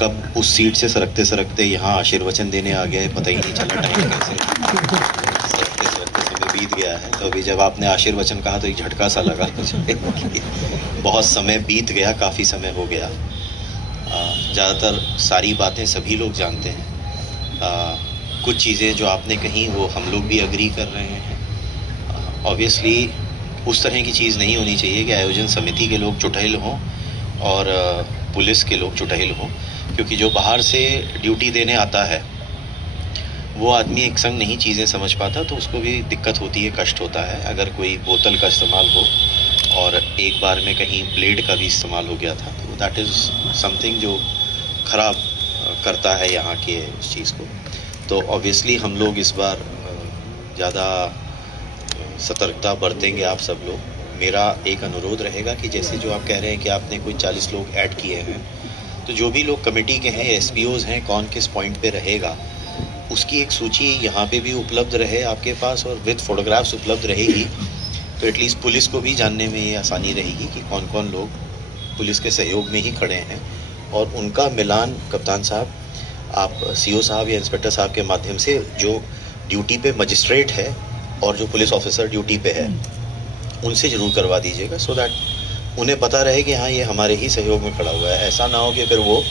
कब उस सीट से सरकते सरकते यहाँ आशीर्वचन देने आ गया है, पता ही नहीं चला टाइम कैसे सरकते सरकते समय बीत गया है। तो अभी जब आपने आशीर्वचन कहा तो एक झटका सा लगा मुझे कि बहुत समय बीत गया, काफ़ी समय हो गया। ज़्यादातर सारी बातें सभी लोग जानते हैं। कुछ चीज़ें जो आपने कही वो हम लोग भी अग्री कर रहे हैं। ऑब्वियसली उस तरह की चीज़ नहीं होनी चाहिए कि आयोजन समिति के लोग चुटैल हों और पुलिस के लोग चुटैल हों, क्योंकि जो बाहर से ड्यूटी देने आता है वो आदमी एक संग नहीं चीज़ें समझ पाता, तो उसको भी दिक्कत होती है, कष्ट होता है। अगर कोई बोतल का इस्तेमाल हो और एक बार में कहीं ब्लेड का भी इस्तेमाल हो गया था, तो दैट इज़ समथिंग जो ख़राब करता है यहाँ के उस चीज़ को। तो ऑब्वियसली हम लोग इस बार ज़्यादा सतर्कता बरतेंगे। आप सब लोग, मेरा एक अनुरोध रहेगा कि जैसे जो आप कह रहे हैं कि आपने कोई 40 लोग ऐड किए हैं, तो जो भी लोग कमेटी के हैं, एसपीओज़ हैं, कौन किस पॉइंट पे रहेगा, उसकी एक सूची यहाँ पे भी उपलब्ध रहे आपके पास और विद फोटोग्राफ्स उपलब्ध रहेगी, तो एटलीस्ट पुलिस को भी जानने में ये आसानी रहेगी कि कौन कौन लोग पुलिस के सहयोग में ही खड़े हैं। और उनका मिलान कप्तान साहब, आप सीओ साहब या इंस्पेक्टर साहब के माध्यम से जो ड्यूटी पे मजिस्ट्रेट है और जो पुलिस ऑफिसर ड्यूटी पे है उनसे ज़रूर करवा दीजिएगा, सो दैट उन्हें पता रहे कि हाँ ये हमारे ही सहयोग में खड़ा हुआ है। ऐसा ना हो कि फिर वो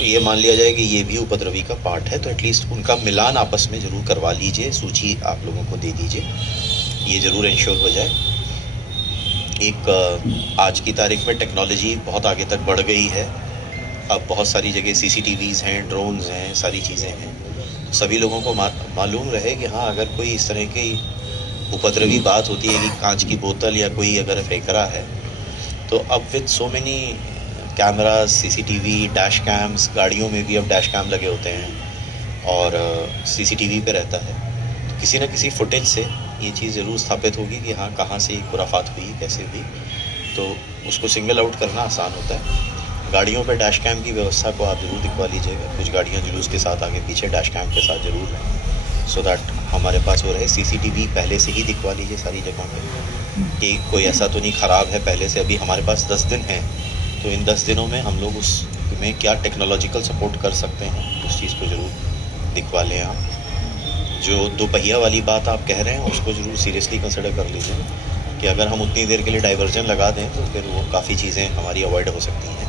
ये मान लिया जाए कि ये भी उपद्रवी का पार्ट है। तो एटलीस्ट उनका मिलान आपस में ज़रूर करवा लीजिए, सूची आप लोगों को दे दीजिए, ये ज़रूर इंश्योर हो जाए। एक आज की तारीख में टेक्नोलॉजी बहुत आगे तक बढ़ गई है। अब बहुत सारी जगह CCTVs हैं, ड्रोन्स हैं, सारी चीज़ें हैं। सभी लोगों को मालूम रहे कि हाँ अगर कोई इस तरह की उपद्रवी बात होती है कि कांच की बोतल या कोई अगर फेंक रहा है, तो अब with so many cameras, CCTV, dash camps, गाड़ियों में भी अब डैश कैम लगे होते हैं और CCTV पे रहता है, तो किसी न किसी फुटेज से ये चीज़ ज़रूर स्थापित होगी कि हाँ कहाँ से खुराफात हुई, कैसे हुई। तो उसको सिंगल आउट करना आसान होता है। गाड़ियों पे डैश कैम की व्यवस्था को आप ज़रूर दिखवा लीजिएगा। कुछ गाड़ियाँ जुलूस के साथ आगे पीछे डैश कैम के साथ ज़रूर रहें, सो दैट हमारे पास वो रहे। CCTV पहले से ही दिखवा लीजिए सारी जगहों पे कि कोई ऐसा तो नहीं ख़राब है पहले से। अभी हमारे पास 10 दिन हैं, तो इन 10 दिनों में हम लोग उसमें क्या टेक्नोलॉजिकल सपोर्ट कर सकते हैं, उस चीज़ को ज़रूर दिखवा लें आप। जो 2 पहिया वाली बात आप कह रहे हैं उसको ज़रूर सीरियसली कंसिडर कर लीजिए कि अगर हम उतनी देर के लिए डाइवर्जन लगा दें तो फिर वो काफ़ी चीज़ें हमारी अवॉइड हो सकती हैं।